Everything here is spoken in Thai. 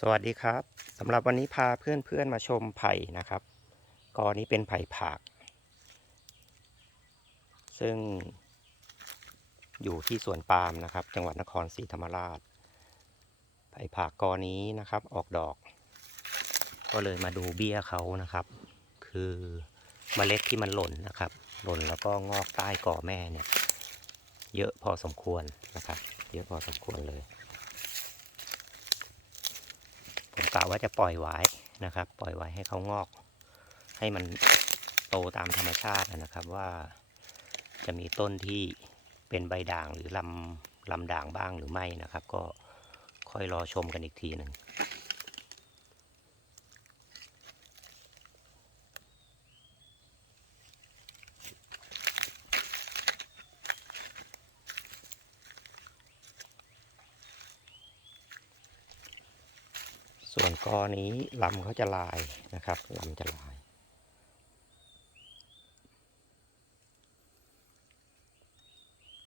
สวัสดีครับสำหรับวันนี้พาเพื่อนๆมาชมไผ่นะครับกอนี้เป็นไผ่ผาก ซึ่งอยู่ที่สวนปาล์มนะครับ จังหวัดนครศรีธรรมราช ไผ่ผากกอนี้นะครับออกดอก ก็เลยมาดูเบี้ยเขานะครับ คือเมล็ดที่มันหล่นนะครับ หล่นแล้วก็งอกใต้กอแม่เนี่ย เยอะพอสมควรนะครับ เยอะพอสมควรเลย ผมกะว่าจะปล่อยไว้นะครับ ปล่อยไว้ให้เขางอก ให้มันโตตามธรรมชาตินะครับว่าจะมีต้นที่เป็นใบด่างหรือลำลำด่างบ้างหรือไม่นะครับ ก็ค่อยรอชมกันอีกทีหนึ่ง ส่วนกอนี้ลำเขาจะลายนะครับลำจะลาย